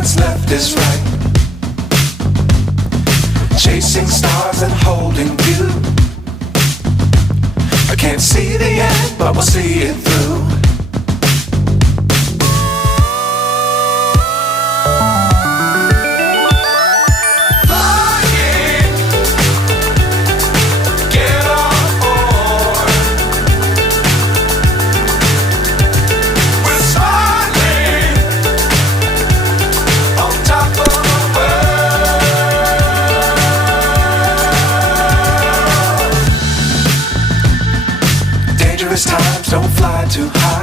what's left is right. Chasing stars and holding you. I can't see the end, but we'll see it through. Times don't fly too high.